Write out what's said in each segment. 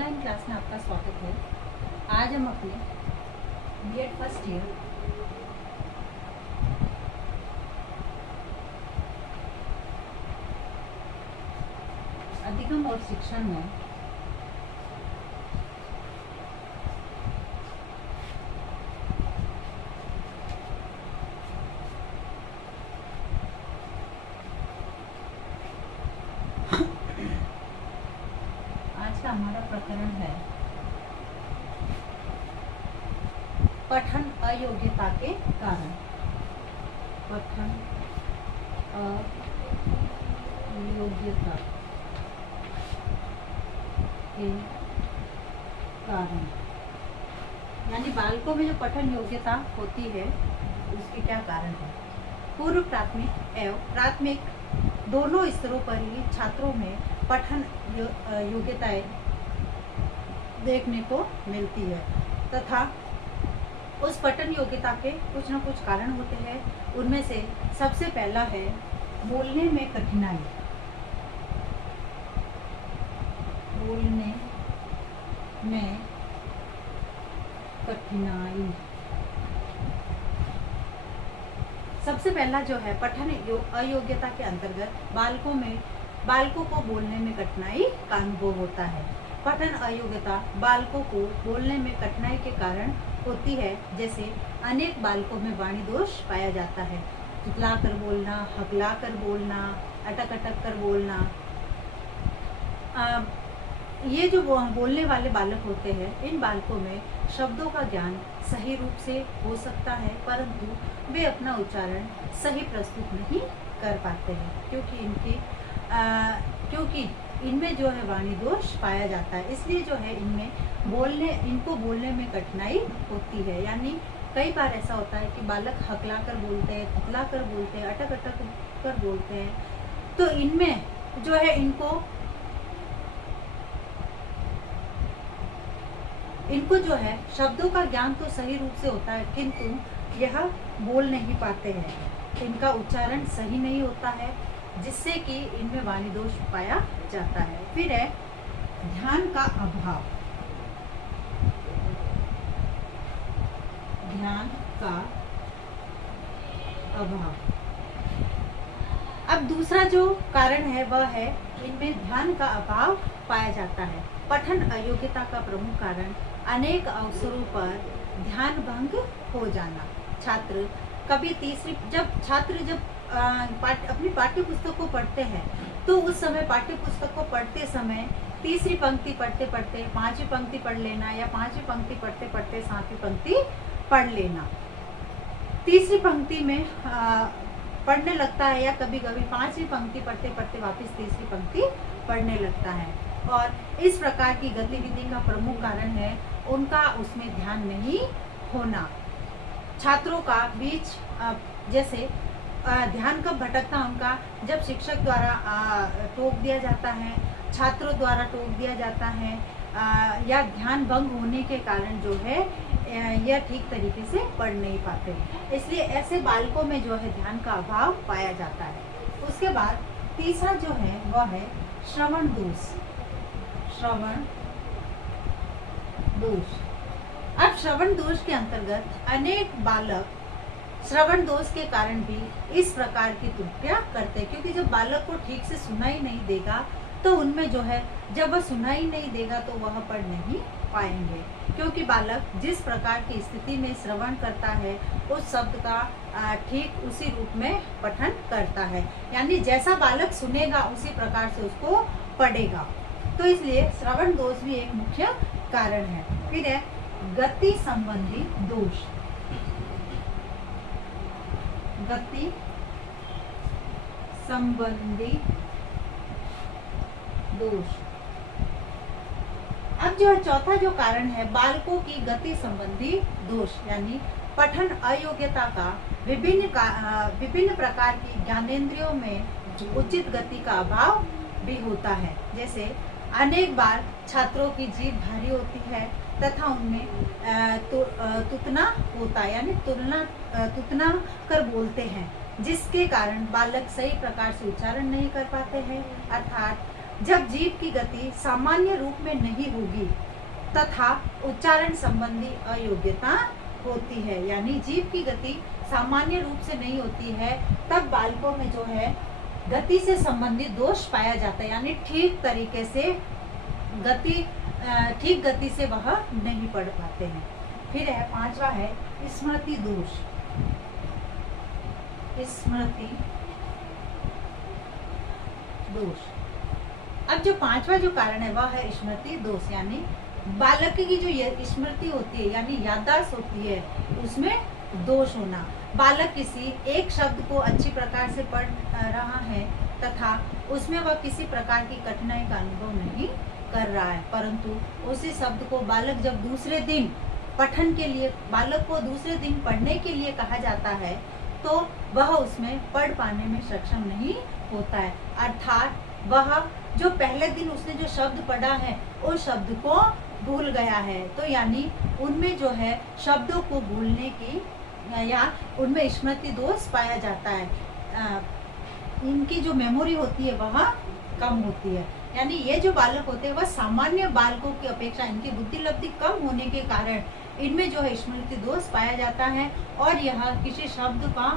Online class में आपका स्वागत है। आज हम अपने बीएड फर्स्ट ईयर अधिगम और शिक्षण में आज का हमारा प्रकरण है पठन अयोग्यता के कारण। पठन अयोग्यता के कारण यानी बालकों में जो पठन योग्यता होती है उसके क्या कारण है। पूर्व प्राथमिक एवं प्राथमिक दोनों स्तरों पर ही छात्रों में पठन योग्यताएं देखने को मिलती है तथा उस पठन योग्यता के कुछ न कुछ कारण होते हैं। उनमें से सबसे पहला है बोलने में कठिनाई। बोलने में कठिनाई सबसे पहला जो है पठन अयोग्यता के अंतर्गत बालकों को बोलने में कठिनाई का अनुभव होता है। पठन अयोग्यता बालकों को बोलने में कठिनाई के कारण होती है। जैसे अनेक बालकों में वाणी दोष पाया जाता है। तुतला कर बोलना, हकला कर बोलना, अटक अटक कर बोलना। ये जो बोलने वाले बालक होते हैं, इन बालकों में शब्दों का ज्ञान सही रूप से हो सकता है परंतु वे अपना उच्चारण सही प्रस्तुत नहीं कर पाते हैं क्योंकि इनमें जो है वाणी दोष पाया जाता है। इसलिए जो है इनको बोलने में कठिनाई होती है। यानी कई बार ऐसा होता है कि बालक हकला कर बोलते हैं, तुतला कर बोलते हैं, अटक अटक कर बोलते हैं। तो इनमें जो है इनको जो है शब्दों का ज्ञान तो सही रूप से होता है किंतु यह बोल नहीं पाते हैं। इनका उच्चारण सही नहीं होता है जिससे कि इनमें वाणी दोष पाया जाता है। फिर है ध्यान का अभाव। ध्यान का अभाव। अब दूसरा जो कारण है वह है इनमें ध्यान का अभाव पाया जाता है। पठन अयोग्यता का प्रमुख कारण अनेक अवसरों पर ध्यान भंग हो जाना। छात्र जब अपनी पाठ्य पुस्तक को पढ़ते हैं तो उस समय पाठ्य पुस्तक को पढ़ते समय तीसरी पंक्ति पढ़ते पढ़ते पांचवी पंक्ति पढ़ लेना या पांचवी पंक्ति पढ़ते पढ़ते सातवीं पंक्ति पढ़ लेना। तीसरी पंक्ति में पढ़ने लगता है या कभी कभी पांचवी पंक्ति पढ़ते पढ़ते वापस तीसरी पंक्ति पढ़ने लगता है। और इस प्रकार की गतिविधि का प्रमुख कारण है उनका उसमें ध्यान नहीं होना। छात्रों का बीच जैसे ध्यान कब भटकता उनका, जब शिक्षक द्वारा टोक दिया जाता है, छात्रों द्वारा टोक दिया जाता है या ध्यान भंग होने के कारण जो है यह ठीक तरीके से पढ़ नहीं पाते। इसलिए ऐसे बालकों में जो है ध्यान का अभाव पाया जाता है। उसके बाद तीसरा जो है वह है श्रवण दोष। श्रवण दोष। अब श्रवण दोष के अंतर्गत अनेक बालक श्रवण दोष के कारण भी इस प्रकार की त्रुटियां करते हैं क्योंकि जब बालक को ठीक से सुनाई नहीं देगा तो उनमें जो है जब वह सुनाई नहीं देगा तो वह पढ़ नहीं पाएंगे क्योंकि बालक जिस प्रकार की स्थिति में श्रवण करता है उस शब्द का ठीक उसी रूप में पठन करता है। यानी जैसा बालक सुनेगा उसी प्रकार से उसको पढ़ेगा। तो इसलिए श्रवण दोष भी एक मुख्य कारण है। फिर है गति संबंधी दोष। गति संबंधी दोष। अब जो चौथा जो कारण है बालकों की गति संबंधी दोष यानी पठन अयोग्यता का विभिन्न प्रकार की ज्ञानेंद्रियों में उचित गति का अभाव भी होता है। जैसे अनेक बार छात्रों की जीभ भारी होती है तथा उनमें तुतना होता है यानी तुतना कर बोलते हैं जिसके कारण बालक सही प्रकार से उच्चारण नहीं कर पाते हैं। अर्थात जब जीभ की गति सामान्य रूप में नहीं होगी तथा उच्चारण संबंधी अयोग्यता होती है। यानी जीभ की गति सामान्य रूप से नहीं होती है, तब बालकों में जो है गति से संबंधित दोष पाया जाता है। यानी ठीक तरीके से ठीक गति से वह नहीं पढ़ पाते हैं। फिर है 5वां है स्मृति दोष। स्मृति दोष। अब जो 5वां जो कारण है वह है स्मृति दोष। यानी बालक की जो स्मृति होती है यानी याददाश्त होती है, उसमें दोष होना। बालक किसी एक शब्द को अच्छी प्रकार से पढ़ रहा है तथा उसमें वह किसी प्रकार की कठिनाई का अनुभव नहीं कर रहा है, परंतु उसी शब्द को बालक जब दूसरे दिन पठन के लिए, बालक को दूसरे दिन पढ़ने के लिए कहा जाता है, तो वह उसमें पढ़ पाने में सक्षम नहीं होता है। अर्थात वह जो पहले दिन उसने जो शब्द पढ़ा है उस शब्द को भूल गया है। तो यानी उनमें जो है शब्दों को भूलने की या उनमें स्मृति दोष पाया जाता है। इनकी जो मेमोरी होती है वह कम होती है। यानी ये जो बालक होते हैं वह सामान्य बालकों की अपेक्षा इनकी बुद्धि लब्धि कम होने के कारण इनमें जो है स्मृति दोष पाया जाता है और यह किसी शब्द का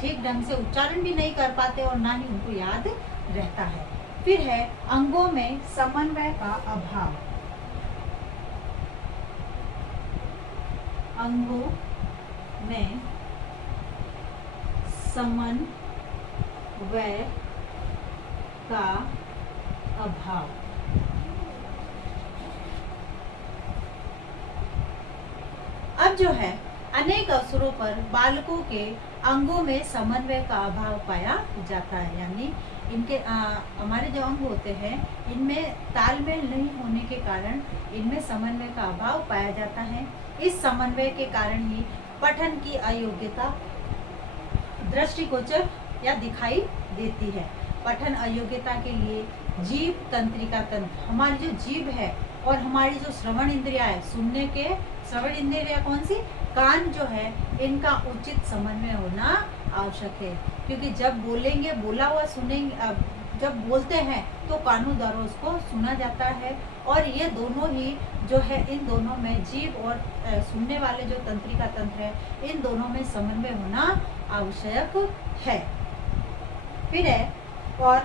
ठीक ढंग से उच्चारण भी नहीं कर पाते और ना ही उनको याद रहता है। फिर है अंगों में समन्वय का अभाव। अंगों में समन्वय का अभाव। अब जो है अनेक अवसरों पर बालकों के अंगों में समन्वय का अभाव पाया जाता है। यानी इनके हमारे जो अंग होते हैं इनमें तालमेल नहीं होने के कारण इनमें समन्वय का अभाव पाया जाता है। इस समन्वय के कारण ही पठन की अयोग्यता दृष्टिगोचर या दिखाई देती है। पठन अयोग्यता के लिए जीभ तंत्रिका तंत्र, हमारी जो जीभ है और हमारी जो श्रवण इंद्रिया है, सुनने के श्रवण इंद्रिया कौन सी, कान जो है, इनका उचित समन्वय होना आवश्यक है। क्योंकि जब बोलेंगे, बोला हुआ सुनेंगे, जब बोलते हैं तो कानों द्वारा उसको सुना जाता है और ये दोनों ही जो है इन दोनों में जीभ और सुनने वाले जो तंत्रिका तंत्र है, इन दोनों में समन्वय होना आवश्यक है। फिर है और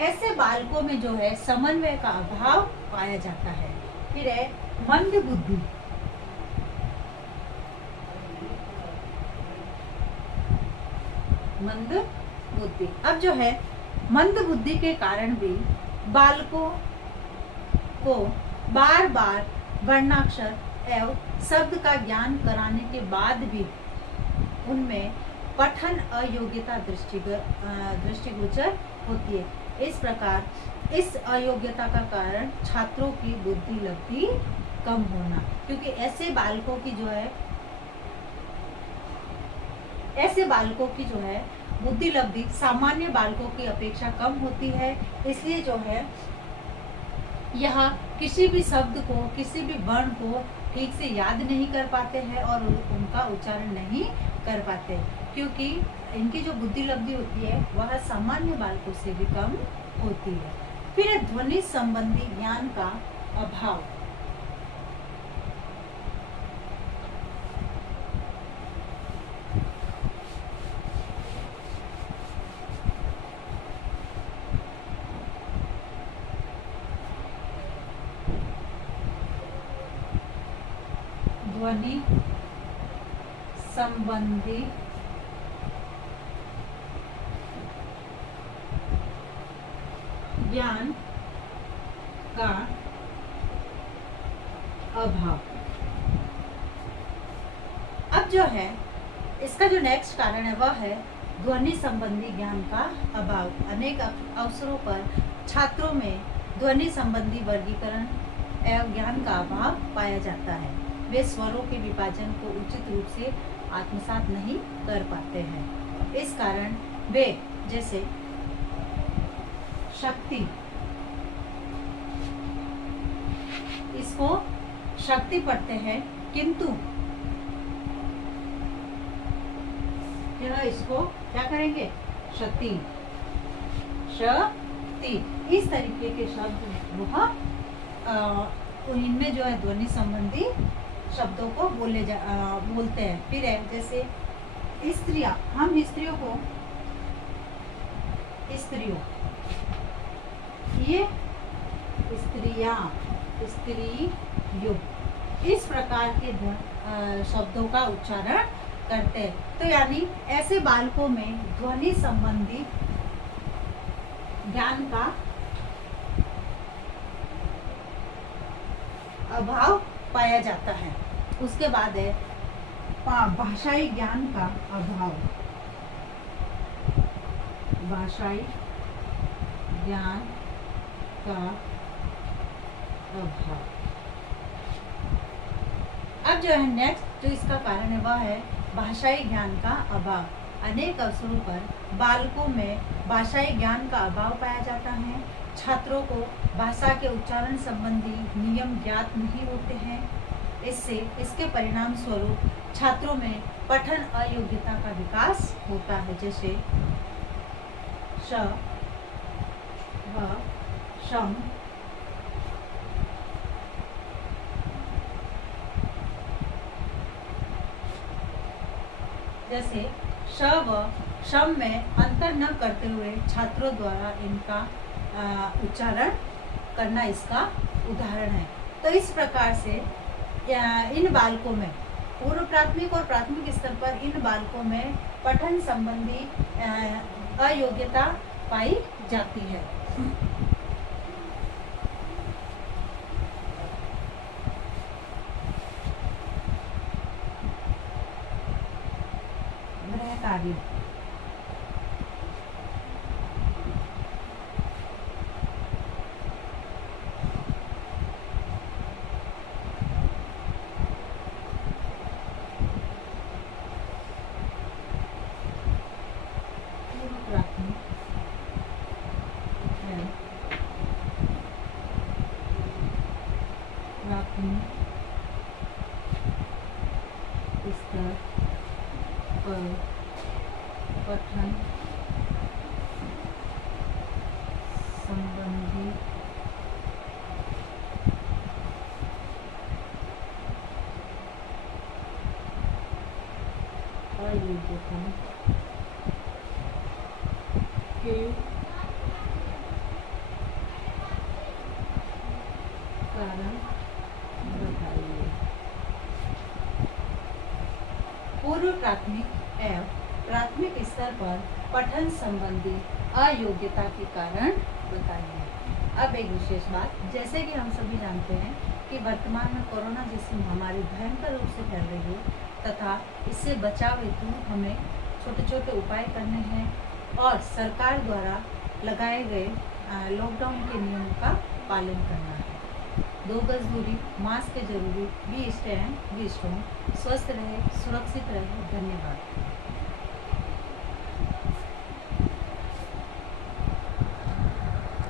ऐसे बालकों में जो है समन्वय का अभाव पाया जाता है। फिर है मंद बुद्धि। मंद बुद्धि। अब जो है मंद बुद्धि के कारण भी बालकों को बार बार वर्णाक्षर एवं शब्द का ज्ञान कराने के बाद भी उनमें पठन अयोग्यता दृष्टिगोचर होती है। इस प्रकार इस अयोग्यता का कारण छात्रों की बुद्धि लब्धि कम होना, क्योंकि ऐसे बालकों की जो है बुद्धि लब्धि सामान्य बालकों की अपेक्षा कम होती है। इसलिए जो है यह किसी भी शब्द को, किसी भी वर्ण को ठीक से याद नहीं कर पाते हैं और उनका उच्चारण नहीं कर पाते, क्योंकि इनकी जो बुद्धि लब्धि होती है वह सामान्य बालकों से भी कम होती है। फिर ध्वनि संबंधी ज्ञान का अभाव। ध्वनि संबंधी ज्ञान का अभाव। अब जो है इसका जो नेक्स्ट कारण है वह है ध्वनि संबंधी ज्ञान का अभाव। अनेक अवसरों पर छात्रों में ध्वनि संबंधी वर्गीकरण एवं ज्ञान का अभाव पाया जाता है। वे स्वरों के विभाजन को उचित रूप से आत्मसात नहीं कर पाते हैं। इस कारण वे जैसे शक्ति, इसको शक्ति पढ़ते हैं, किंतु यह इसको क्या करेंगे, शक्ति। शक्ति, इस तरीके के शब्द वह इनमें जो है ध्वनि संबंधी शब्दों को बोलते हैं। फिर है जैसे स्त्रियां, हम स्त्रियों को स्त्रियों, ये स्त्रियां, स्त्रियों, इस प्रकार के शब्दों का उच्चारण करते हैं। तो यानी ऐसे बालकों में ध्वनि संबंधी ज्ञान का अभाव पाया जाता है। उसके बाद है भाषाई ज्ञान का अभाव, भाषाई ज्ञान का अभाव। अब जो है नेक्स्ट जो इसका कारण है वह है भाषाई ज्ञान का अभाव। अनेक अवसरों पर बालकों में भाषाई ज्ञान का अभाव पाया जाता है। छात्रों को भाषा के उच्चारण संबंधी नियम ज्ञात नहीं होते हैं। इसके परिणाम स्वरूप छात्रों में पठन अयोग्यता का विकास होता है। जैसे श, व, शम, जैसे श व शम में अंतर न करते हुए छात्रों द्वारा इनका उच्चारण करना इसका उदाहरण है। तो इस प्रकार से इन बालकों में पूर्व प्राथमिक और प्राथमिक स्तर पर इन बालकों में पठन संबंधी अयोग्यता पाई जाती है। गृह कार्य, स्तर पर पठन संबंधी अयोग्यता के कारण बताइए। पूर्व प्राथमिक एवं प्राथमिक स्तर पर पठन संबंधी अयोग्यता के कारण बताइए। अब एक विशेष बात, जैसे कि हम सभी जानते हैं कि वर्तमान में कोरोना जैसी महामारी भयंकर रूप से फैल रही है तथा इससे बचाव हेतु हमें छोटे छोटे उपाय करने हैं और सरकार द्वारा लगाए गए लॉकडाउन के नियमों का पालन करना है। 2 गज दूरी, मास्क जरूरी, बी स्ट्रेंड, बी स्ट्रॉन्ग, स्वस्थ रहे, सुरक्षित रहे। धन्यवाद।